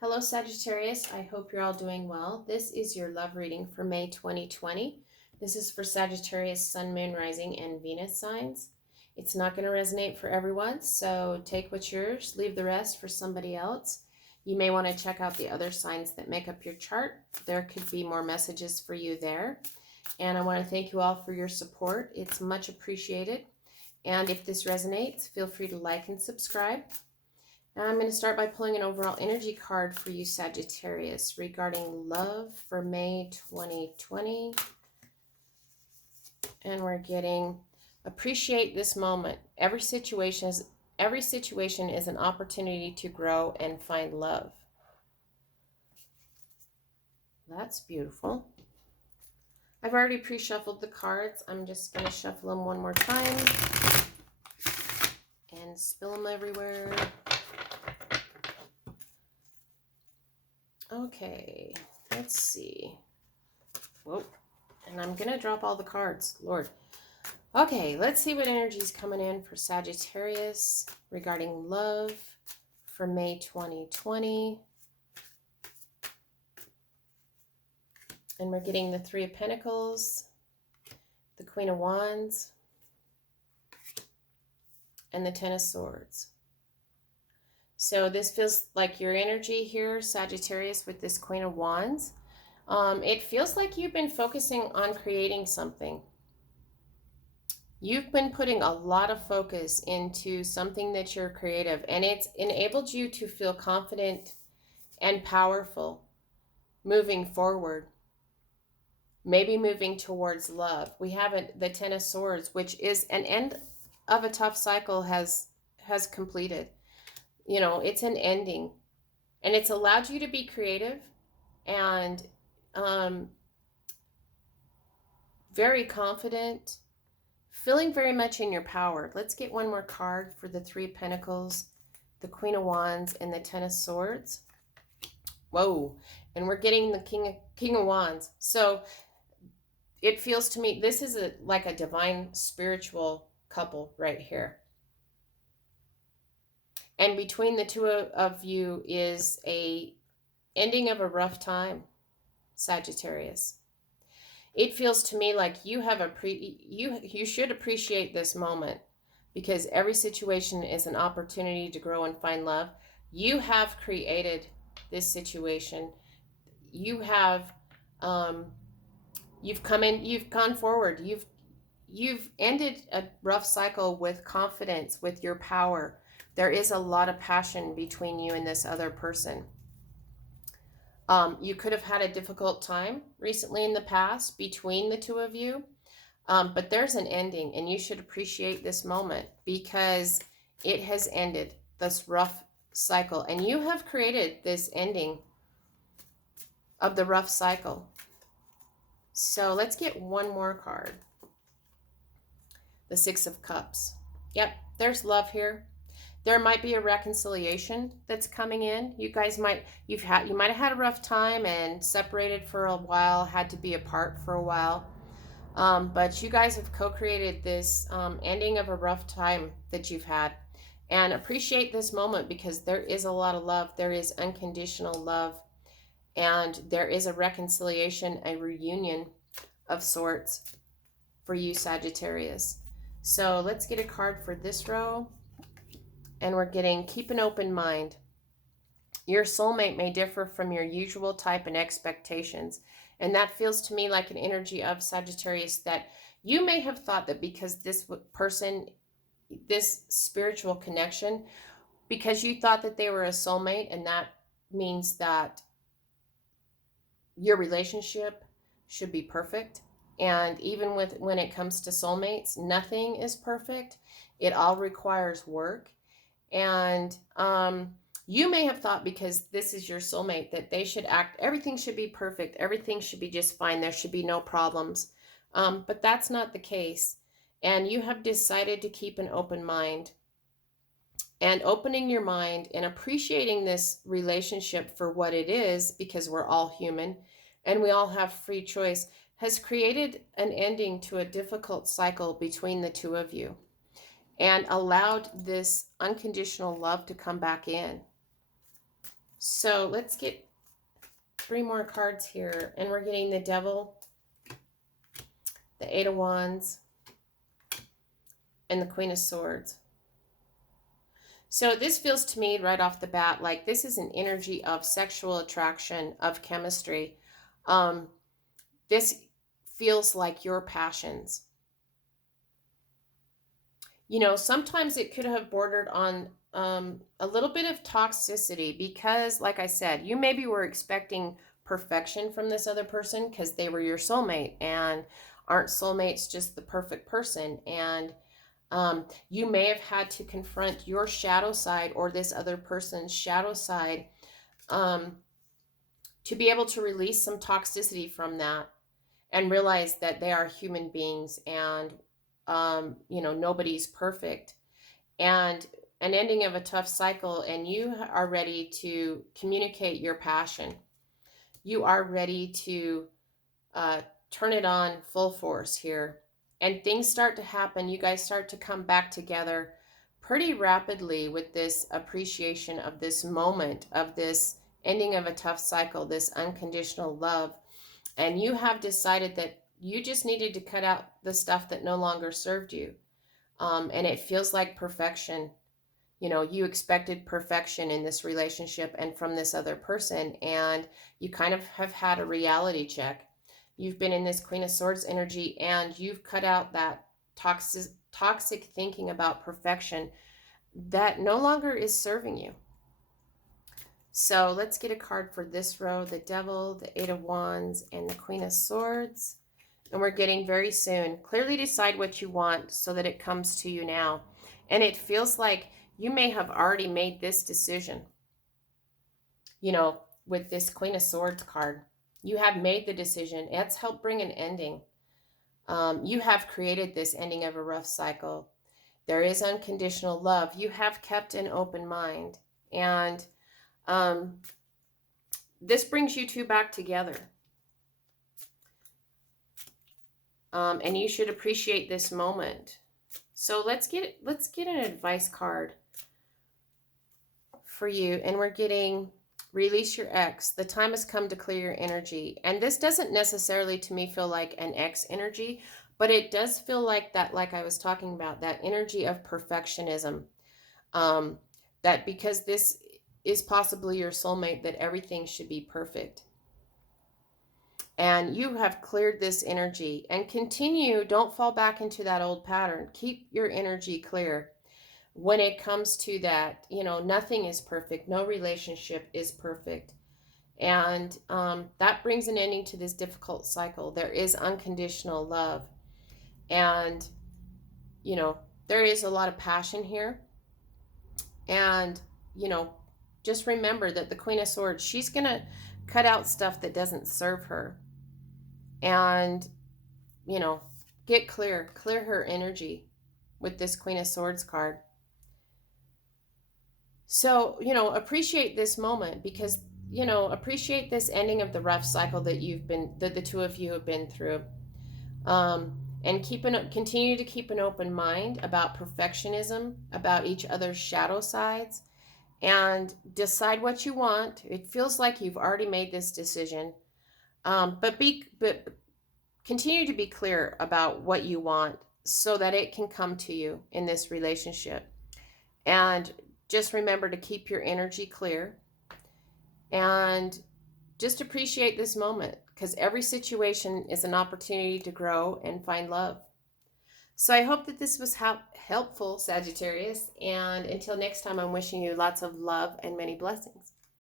Hello, Sagittarius. I hope you're all doing well. This is your love reading for May 2020. This is for Sagittarius, Sun, Moon, Rising, and Venus signs. It's not going to resonate for everyone, so take what's yours, leave the rest for somebody else. You may want to check out the other signs that make up your chart. There could be more messages for you there. And I want to thank you all for your support. It's much appreciated. And if this resonates, feel free to like and subscribe. I'm going to start by pulling an overall energy card for you, Sagittarius, regarding love for May 2020. And we're getting, appreciate this moment. Every situation is an opportunity to grow and find love. That's beautiful. I've already pre-shuffled the cards. I'm just going to shuffle them one more time and spill them everywhere. Okay, let's see. Whoa, and I'm going to drop all the cards, Lord. Okay, let's see what energy is coming in for Sagittarius regarding love for May 2020. And we're getting the Three of Pentacles, the Queen of Wands, and the Ten of Swords. So this feels like your energy here, Sagittarius, with this Queen of Wands. It feels like you've been focusing on creating something. You've been putting a lot of focus into something that you're creative, and it's enabled you to feel confident and powerful moving forward. Maybe moving towards love. We have the Ten of Swords, which is an end of a tough cycle has completed. You know, it's an ending, and it's allowed you to be creative and very confident, feeling very much in your power. Let's get one more card for the Three of Pentacles, the Queen of Wands, and the Ten of Swords. Whoa, and we're getting the King of Wands. So it feels to me, this is like a divine spiritual couple right here. And between the two of you is a ending of a rough time, Sagittarius. It feels to me like you have you should appreciate this moment, because every situation is an opportunity to grow and find love. You have created this situation. You have you've gone forward. You've ended a rough cycle with confidence, with your power. There is a lot of passion between you and this other person. You could have had a difficult time recently in the past between the two of you, but there's an ending, and you should appreciate this moment because it has ended this rough cycle, and you have created this ending of the rough cycle. So let's get one more card. The Six of Cups. Yep, there's love here. There might be a reconciliation that's coming in. You guys might have had a rough time and separated for a while, had to be apart for a while. But you guys have co-created this ending of a rough time that you've had. And appreciate this moment because there is a lot of love. There is unconditional love. And there is a reconciliation, a reunion of sorts for you, Sagittarius. So let's get a card for this row. And we're getting, keep an open mind. Your soulmate may differ from your usual type and expectations. And that feels to me like an energy of Sagittarius, that you may have thought that because this person, this spiritual connection, because you thought that they were a soulmate, and that means that your relationship should be perfect. And even when it comes to soulmates, nothing is perfect. It all requires work. And you may have thought because this is your soulmate that they should everything should be perfect. Everything should be just fine. There should be no problems. But that's not the case. And you have decided to keep an open mind. And opening your mind and appreciating this relationship for what it is, because we're all human and we all have free choice, has created an ending to a difficult cycle between the two of you, and allowed this unconditional love to come back in. So let's get 3 more cards here. And we're getting the Devil, the Eight of Wands, and the Queen of Swords. So this feels to me right off the bat like this is an energy of sexual attraction, of chemistry. This feels like your passions. You know, sometimes it could have bordered on a little bit of toxicity because, like I said, you maybe were expecting perfection from this other person because they were your soulmate, and aren't soulmates just the perfect person? And you may have had to confront your shadow side or this other person's shadow side to be able to release some toxicity from that and realize that they are human beings, and you know, nobody's perfect, and an ending of a tough cycle, and you are ready to communicate your passion. You are ready to turn it on full force here, and things start to happen. You guys start to come back together pretty rapidly with this appreciation of this moment, of this ending of a tough cycle, this unconditional love. And you have decided that you just needed to cut out the stuff that no longer served you. And it feels like perfection. You know, you expected perfection in this relationship and from this other person, and you kind of have had a reality check. You've been in this Queen of Swords energy, and you've cut out that toxic thinking about perfection that no longer is serving you. So let's get a card for this row: the Devil, the Eight of Wands, and the Queen of Swords. And we're getting very soon. Clearly decide what you want so that it comes to you now. And it feels like you may have already made this decision. You know, with this Queen of Swords card, you have made the decision. It's helped bring an ending. You have created this ending of a rough cycle. There is unconditional love. You have kept an open mind. And this brings you two back together. And you should appreciate this moment. So let's get an advice card for you. And we're getting release your ex. The time has come to clear your energy. And this doesn't necessarily to me feel like an ex energy, but it does feel like that, like I was talking about, that energy of perfectionism. That because this is possibly your soulmate, that everything should be perfect. And you have cleared this energy, and continue. Don't fall back into that old pattern. Keep your energy clear. When it comes to that, you know, nothing is perfect. No relationship is perfect. And that brings an ending to this difficult cycle. There is unconditional love. And, you know, there is a lot of passion here. And, you know, just remember that the Queen of Swords, she's going to cut out stuff that doesn't serve her. And, you know, get clear her energy with this Queen of Swords card. So, you know, appreciate this moment, because, you know, appreciate this ending of the rough cycle that the two of you have been through. And continue to keep an open mind about perfectionism, about each other's shadow sides, and decide what you want. It feels like you've already made this decision. But continue to be clear about what you want so that it can come to you in this relationship. And just remember to keep your energy clear, and just appreciate this moment, because every situation is an opportunity to grow and find love. So I hope that this was helpful, Sagittarius. And until next time, I'm wishing you lots of love and many blessings.